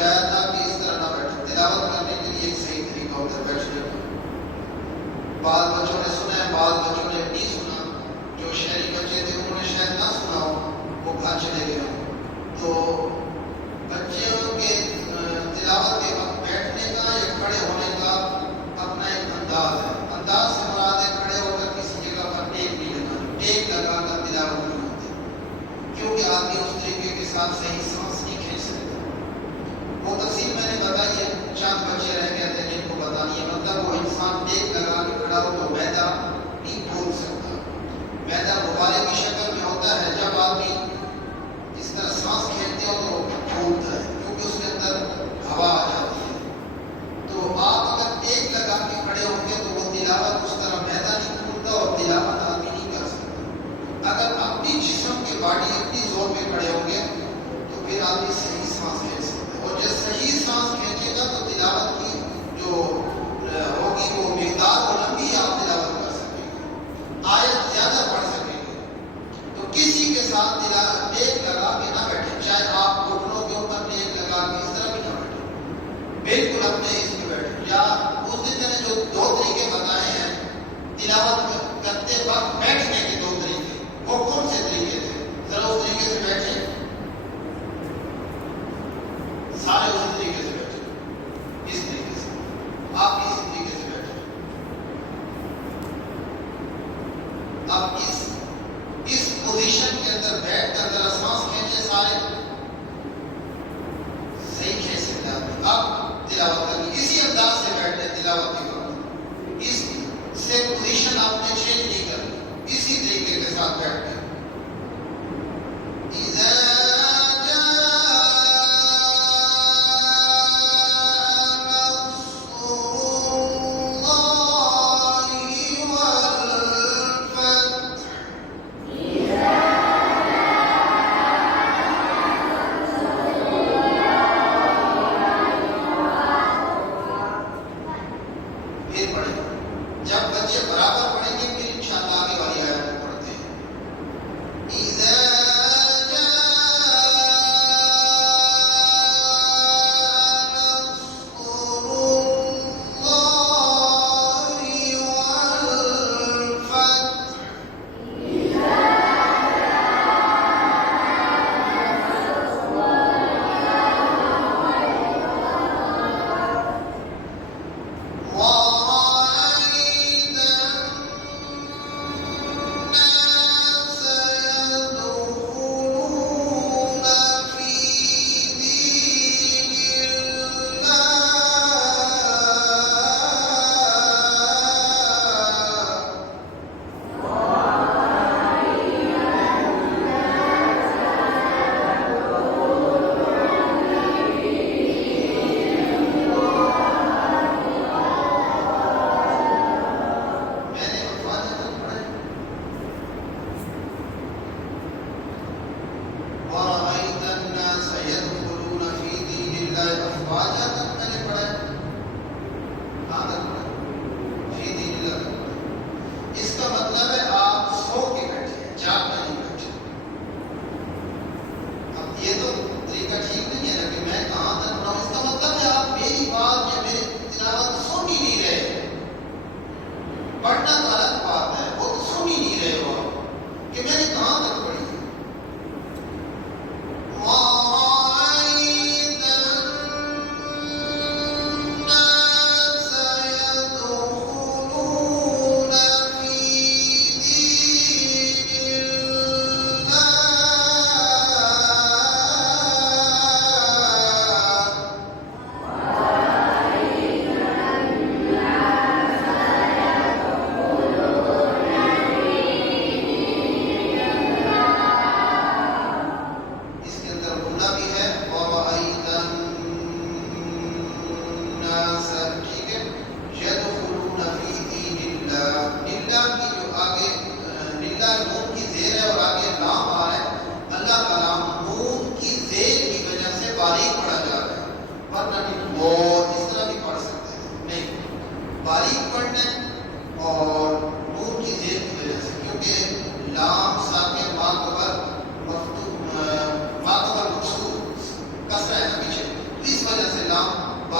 سمجھایا تھا کہ اس طرح نہ بیٹھے. تلاوت کرنے کے لیے ایک صحیح طریقہ ہوتا ہے بیٹھنے کا. بعض بچوں نے سنا ہے، بعض بچوں نے نہیں سنا. جو شہری بچے تھے انہوں نے شاید نہ سنا ہو، وہ گھر چلے گئے ہوں. تو بچوں کے تلاوت کے وقت بیٹھنے کا یا کھڑے ہونے کا اپنا ایک انداز ہے. انداز سے مراد ہے کھڑے ہو کر کسی جگہ پر ٹیک نہیں لگانا. ٹیک لگا کر تلاوت نہیں ہوتی، کیونکہ آدمی اس طریقے کے ساتھ صحیح سانس نہیں کھینچ سکتا. وہ تفصیل میں نے بتائی ہے، چند بچے رہ گئے تھے جن کو بتانی ہے. مطلب وہ انسان ٹیک لگا کے کھڑا ہو تو میدا نہیں بھول سکتا. میدا غبارے کی شکل میں ہوتا ہے. جب آدمی اس طرح سانس کھینچتے ہو تو پھولتا ہے، کیونکہ اس کے اندر ہوا آ جاتی ہے. تو آپ اگر ٹیک لگا کے کھڑے ہوں گے تو وہ تلاوت اس طرح میدا نہیں پھولتا اور تلاوت آدمی نہیں کر سکتا. اگر اپنی جسم کی باڈی اپنی زور پہ کھڑے ہوں گے تو پھر آدمی صحیح سانس کھینچ سکتا ہے. اور جب صحیح سانس کھینچے گا تو تلاوت کی جو ہوگی وہ مقدار و لمبی آپ تلاوت کر سکیں گے، آیت زیادہ پڑھ سکیں گے. تو کسی کے ساتھ ٹیک لگا کے نہ بیٹھے، چاہے آپ گھٹنوں کے اوپر ٹیک لگا کے اس طرح بھی نہ بیٹھے، بالکل اپنے اس میں بیٹھے. یا اس دن میں نے جو 2 طریقے بتائے ہیں تلاوت کرتے وقت بیٹھنے کے 2 طریقے، وہ کون سے طریقے تھے؟ ذرا اس طریقے سے بیٹھے، سارے اسی طریقے سے بیٹھے. اس طریقے سے آپ اسی طریقے سے بیٹھے. اب اس پوزیشن کے اندر بیٹھ کر ذرا سانس کھینچے، سارے صحیح کھینچ سکتے آدمی. اب تلاوت کرنی اسی انداز سے بیٹھنے تلاوت کے وقت. اس سے پوزیشن آپ نے چینج نہیں کرنی، اسی طریقے کے ساتھ بیٹھنے. جب بچے برابر پڑھیں گے پھر انشاءاللہ آگے والی آیت کو پڑھتے ہیں. اس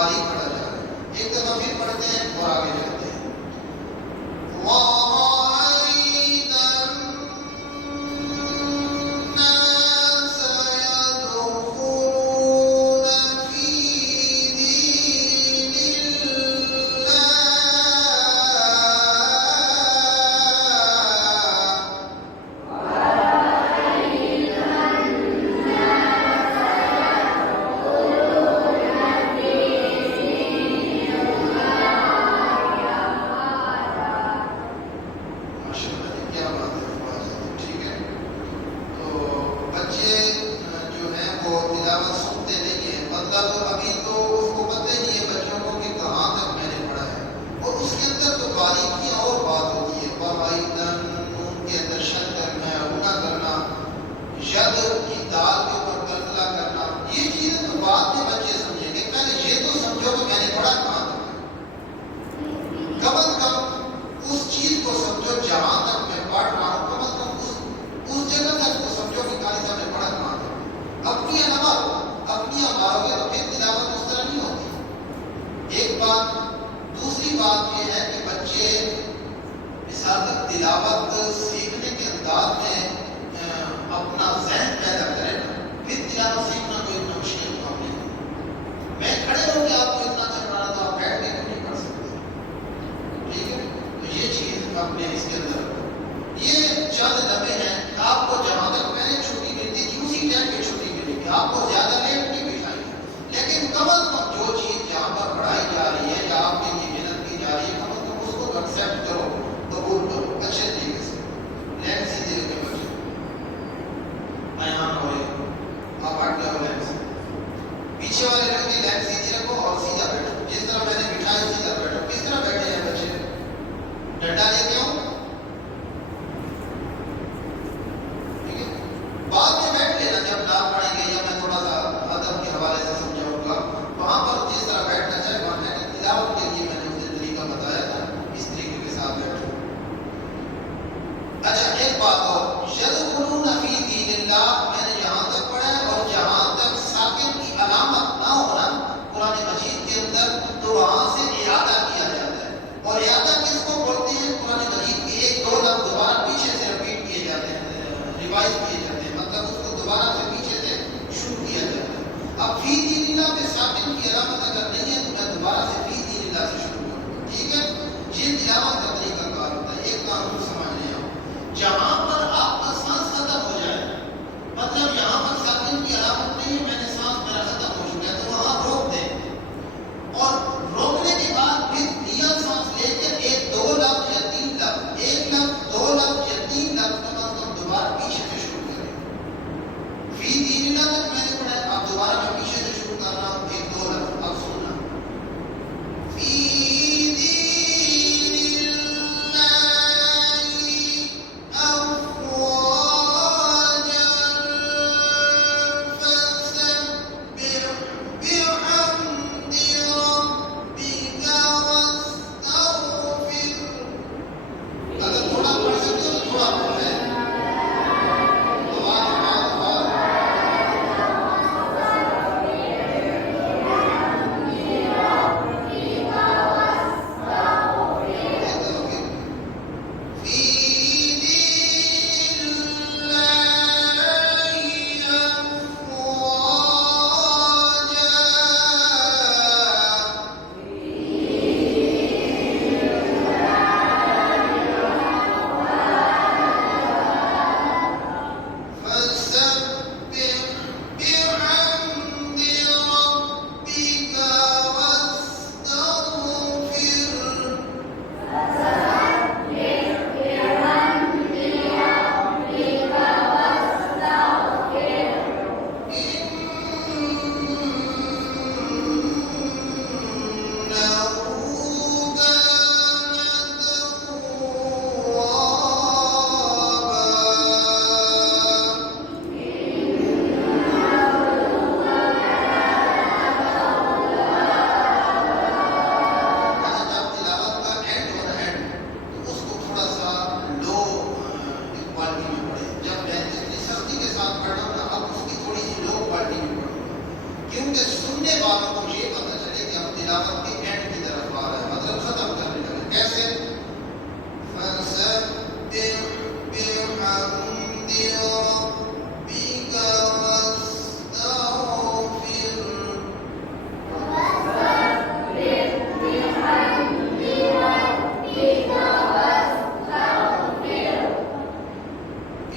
باریک پڑھا جا رہا ہے. ایک دفعہ پھر پڑھتے ہیں اور آگے جاتے ہیں. کیونکہ سننے والوں کو یہ پتہ چلے کہ ہم تلاوت کے اینڈ کی طرف آ رہا ہے، مطلب ختم کرنے لگا. کیسے؟ فَسَبِّحْ بِحَمْدِ رَبِّكَ وَاسْتَغْفِرْهُ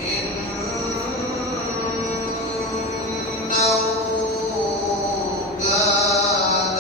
إِنَّهُ كَانَ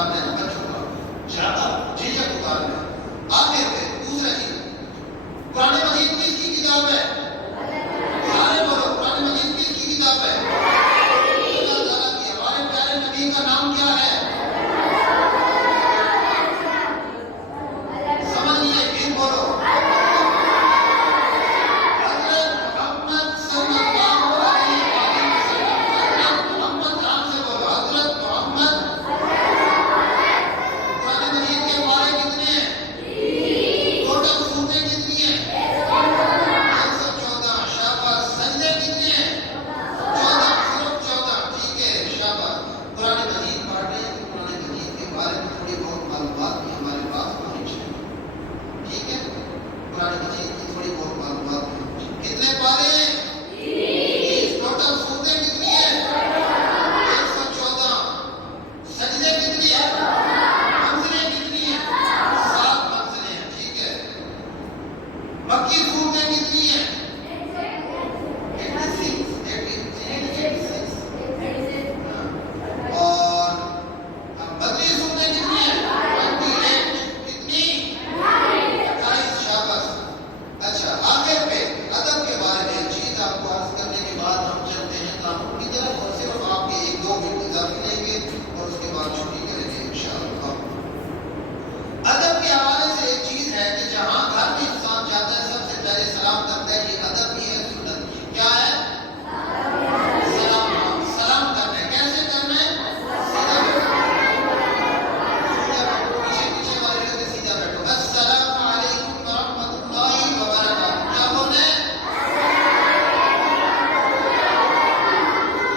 اتارنا ہے نا بچوں کا زیادہ جھجک اتارنا ہے. آخر پہ دوسرا چیز قرآن مجید کس کی کتاب ہے؟ سارے بولو قرآن مجید کس کی کتاب ہے؟ اللہ تعالیٰ کی. ہمارے پیارے نبی کا نام کیا ہے؟ سمجھ لیے پھر بولو حضرت محمد صلی اللہ علیہ وسلم. حضرت محمد نام سے بولو حضرت محمد. قرآن مجید کے بارے کتنے ہیں؟ ٹوٹل سورتیں کتنی ہیں؟ 114. شاباش. سجدے کتنے ہیں؟ 14. صرف 14. ٹھیک ہے شاباش. قرآن مجید پڑھ رہے ہیں تو قرآن مجید کے بارے میں تھوڑی بہت معلومات بھی ہمارے پاس ہونی چاہیے. ٹھیک ہے قرآن مجید کی تھوڑی بہت معلومات بھی ہونی چاہیے. کتنے پارے ہیں؟ 30. ٹوٹل سورتیں کتنی ہیں؟ 114. سجدے کتنی ہیں؟ منزلیں کتنی ہیں؟ 7 منزلیں ہیں. ٹھیک ہے. مکی سورتیں کتنی ہیں؟ 86. اور بدری سورتیں کتنی ہیں؟ 28. کتنی؟ 28. شاباش. اچھا آخر پہ ادب کے بارے میں ایک چیز آپ کو عرض کرنے کے بعد ہم چلتے ہیں قانون کی طرف اور صرف آپ کے 1-2 منٹ اضافی لیں گے اور اس کے بعد چھٹی کریں گے انشاءاللہ. ادب کے حوالے سے ایک چیز ہے کہ جہاں گھر میں انسان جاتا ہے سب سے پہلے سلام کرتا ہے. یہ ادب بھی ہے سنت بھی ہے. کیا ہے؟ سلام. سلام کرنا ہے. کیسے کرنا ہے؟ سیدھا بیٹھو. سیدھا بیٹھو. پیچھے والے لوگ سیدھا بیٹھو. السلام علیکم ورحمۃ اللہ وبرکاتہ. کیا بولنا ہے؟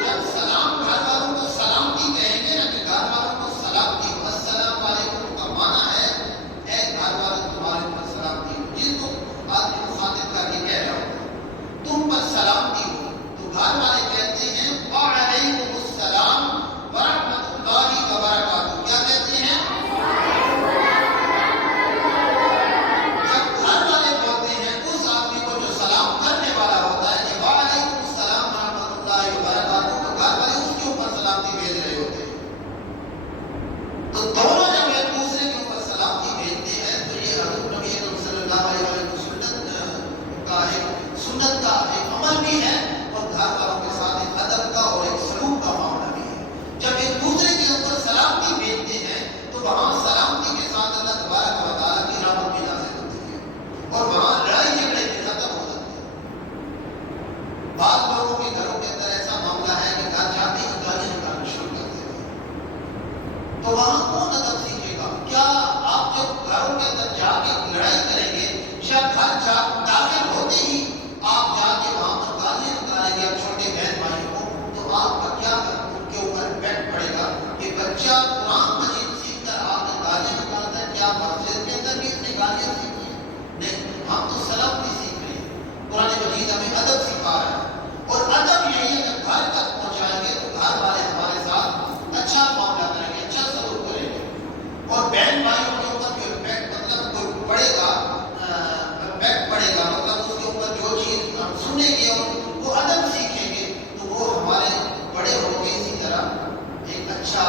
جب سلام گھر والوں کو سلامتی کہیں گے نا کہ گھر والوں کو سلامتی ہو. السلام علیکم کا معنی ہے اے گھر والوں تمہارے پر سلامتی ہو. جس کو آدمی مخاطب کر کے کہہ رہا ہو تم پر سلامتی ہو تو گھر والے کہتے ہیں وعلیکم السلام ورحمۃ اللہ وبرکاتہ. کیا کہتے ہیں؟ جب گھر والے بولتے ہیں اس آدمی کو جو سلام کرنے والا ہوتا ہے کہ وعلیکم السلام ورحمۃ اللہ وبرکاتہ تو گھر والے اس کے اوپر سلامتی بھیج رہے ہوتے ہیں. تو دونوں جب ایک دوسرے کے اوپر سلامتی بھیجتے ہیں تو یہ حضور نبی اکرم صلی اللہ علیہ وسلم سنت کا ایک عمل بھی ہے اور گھر والوں کے ساتھ ایک ادب کا اور ایک سلوک کا معاملہ بھی ہے. جب ایک دوسرے کے اوپر سلامتی بھیجتے ہیں تو وہاں سلامتی کے ساتھ اللہ تبارک و تعالیٰ کی رحمت بھی نازل ہوتی ہے اور وہاں لڑائی جھگڑے بھی ختم ہو جاتے ہیں. بعض لوگوں کے گھروں کے اندر ایسا معاملہ ہے کہ گھر جاتے ہی گالیاں نکالنا شروع کر دیتے ہیں. تو وہاں کون ادب سیکھے گا؟ کیا آپ جب گھروں کے اندر جا کے لڑائی کریں گے یا گھر جا داخل ہوتے ہی آپ جا کے وہاں پر گالیاں نکالیں گے اب چھوٹے بہن بھائیوں کو تو آپ کا کیا ان کے اوپر امپیکٹ پڑے گا کہ بچہ قرآن مجید سیکھ کر آپ نے گالیاں نکالتا ہے. کیا مسجد کے اندر بھی اس نے گالیاں سیکھی ہیں؟ نہیں. ہم تو سلام بھی سیکھ رہے ہیں. قرآن مجید ہمیں ادب سکھا رہا ہے اور ادب یہی ہے کہ گھر تک پہنچائیں گے تو گھر والے ہمارے ساتھ اچھا معاملہ کریں گے, اچھا سلوک کریں گے. اور بہن بھائیوں کے اوپر جو امپیکٹ مطلب پڑے گا مطلب اس کے اوپر جو چیز ہم سنیں گے اور وہ ادب سیکھیں گے تو وہ ہمارے بڑے ہو کے اسی طرح ایک اچھا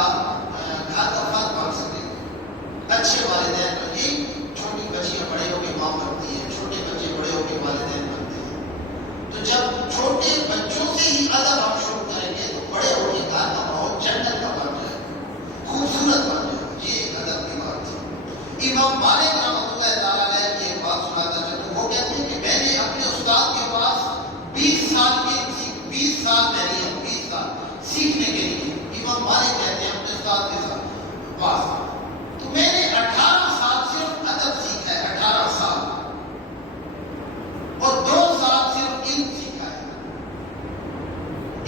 گھر کا فرد بن سکے گا. اچھے والدین بنیں. چھوٹی بچیاں بڑے ہو کے ماں بنتی ہیں, چھوٹے بچے بڑے ہو کے والدین بنتے ہیں. تو جب چھوٹے بچوں سے ہی ادب ہم شروع کریں گے تو بڑے ہو کے گھر کا ماحول جنت کا بن جائے گا, خوبصورت بن جائے گا. یہ ایک ادب کی بات ہے. امام مالک رحمۃ اللہ تعالیٰ علیہ کی ایک بات سناتا چلوں. وہ کہتے ہیں کہ میں نے اپنے استاد کے پاس 20 سال میں نہیں 20 سال سیکھنے کے لیے. امام مالک کہتے ہیں اپنے استاد کے ساتھ پاس تو میں نے 18 سال صرف ادب سیکھا ہے. 18 سال اور 2 سال صرف علم سیکھا ہے.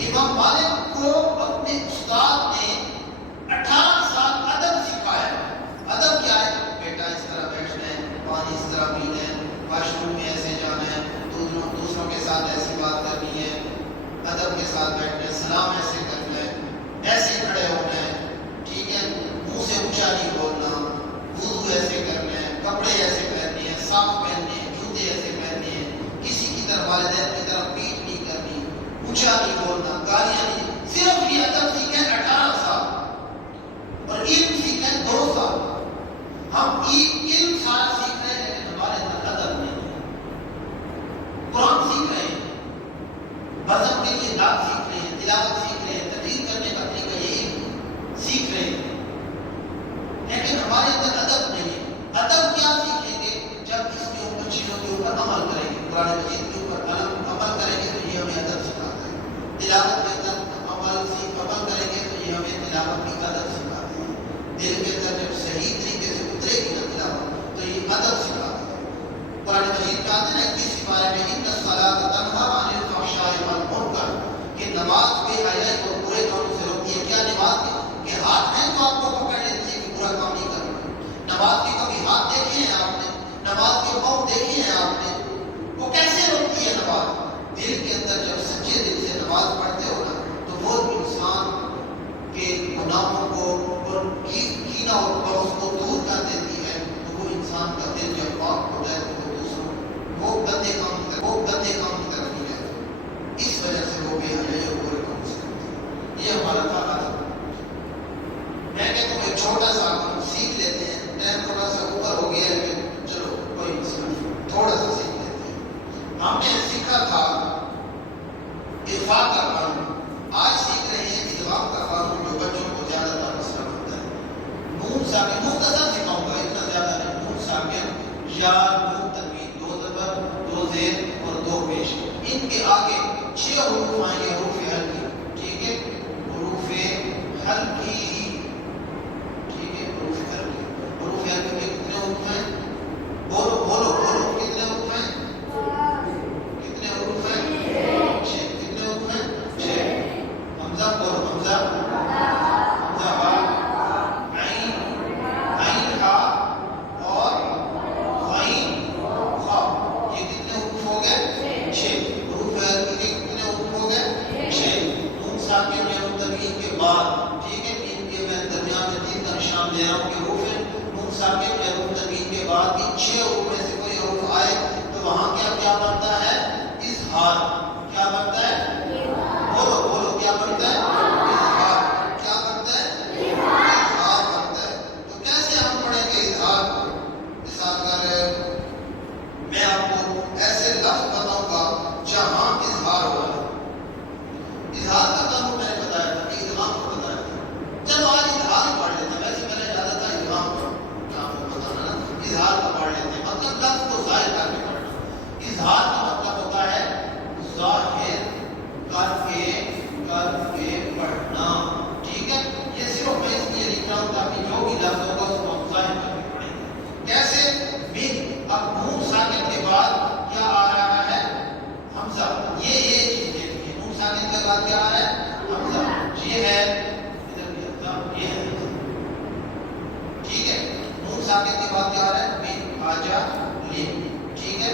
امام مالک کو اپنے استاد نے 18 سال ادب سکھایا. ادب کیا ہے؟ بیٹا اس طرح بیٹھنا ہے, پانی اس طرح پینا ہے, واش روم میں ایسے جانا ہے, دوسروں کے ساتھ ایسی بات کرنی ہے, ادب کے ساتھ بیٹھنا ہے, سلام ایسے کرنا ہے, ایسے کھڑے ہونا ہے. ٹھیک ہے, منہ سے اونچا نہیں کی ادب سکھاتے ہیں. دل کے اندر جب صحیح طریقے سے اترے گی نا تلاوت تو یہ ادب سکھاتے ہیں. قرآن مجید میں آتے ہیں 21 پارے میں ان الصلاۃ تنہی عن الفحشاء والمنکر کہ نماز بے حیائی اور برے کاموں سے روکتی ہے. کیا نماز کے ہاتھ ہیں تو آپ کو پکڑ لیتی ہے کہ برا کام نہیں کرنا. نماز کے کبھی ہاتھ دیکھے ہیں آپ نے؟ نماز کے پاؤں دیکھے ہیں آپ نے؟ وہ کیسے روکتی ہے نماز؟ دل کے اندر جب سچے دل سے نماز پڑھتے ہو نا تو وہ انسان کے گناہوں کو اور کینہ اور بغض کو دور کر دیتی ہے. تو وہ انسان کا دل جب پاک ہو جائے تو وہ گندے کام کی طرف نہیں جاتا. اس وجہ سے وہ بے حیائی اور برے کام سے کرتے ہیں. یہ ہمارا طاقت ہے. میں کہتا ہوں ایک چھوٹا سا ہم سیکھ لیتے ہیں. ٹائم تھوڑا سا اوپر ہو گیا ہے کہ چلو کوئی مسئلہ نہیں, تھوڑا سا سیکھ لیتے ہیں. ہم نے سیکھا تھا اخفاء کا قانون, آج سیکھ رہے ہیں ادغام کا قانون جو بچوں کو زیادہ تر مسئلہ ہوتا ہے. نون ساکن مختصر سکھاؤں گا, اتنا زیادہ نہیں. نون ساکن یا نون تنوین, دو زبر دو زیر اور دو پیش, ان کے آگے 6 حروف آئیں گے حروف حلقی. ٹھیک ہے, حروف حلقی. ٹھیک ہے, حروف حلقی. حروف حلقی کے کتنے حروف ہیں؟ بولو بولو بولو, کتنے حروف ہیں؟ کتنے حروف ہیں؟ 6. کتنے حروف ہیں؟ 6. حمزہ بولو, حمزہ حمزہ ہا عین عین ہا اور غین خا. یہ کتنے حروف ہو گئے؟ 6. حروف حلقی کے کتنے حروف ہو گئے؟ 6. نون ساکن یا تنوین کے بعد, ٹھیک ہے, ان کے میں درمیان میں 3 کا نشان دے رہا ہوں کہ حروف نون ساکن یا تنوین کے بعد بھی 6 حروف میں سے کوئی حروف آئے تو وہاں کیا بنتا ہے؟ اظہار. کیا بنتا ہے؟ بولو بولو, کیا بنتا ہے؟ اظہار. کیا بنتا ہے؟ اظہار بنتا ہے. تو کیسے ہم پڑھیں گے اظہار کو؟ مثال کر میں آپ کو ایسے لفظ بتاؤں گا جہاں اظہار ہوا ہے. اظہار کا قانون میں نے بتایا تھا کہ ادغام کو بتایا تھا. چلو آج اظہار پڑھ لیتے ہیں. ویسے میں نے زیادہ تر ادغام کا آپ کو بتانا نا. اظہار کا پڑھ لیتے ہیں, مطلب لفظ کو ظاہر کر کے پڑھنا. اظہار کا مطلب ہوتا ہے ظاہر کر کے پڑھنا. ٹھیک ہے, یہ صرف میں اس لیے لکھ رہا ہوں تاکہ جو بھی لفظ ہوگا اس کو ہم ظاہر کر کے پڑھیں. کیسے؟ بن. اب نون ساکن کے بعد کیا آ رہا ہے؟ حمزہ. یہ چیز دیکھیے, نون ساکن کے بعد کیا آ رہا ہے؟ حمزہ. یہ ہے ادھر بھی حمزہ, یہ ہے حمزہ. ٹھیک ہے, نون ساکن کے بعد کیا آ رہا ہے؟ بن آجا لے. ٹھیک ہے,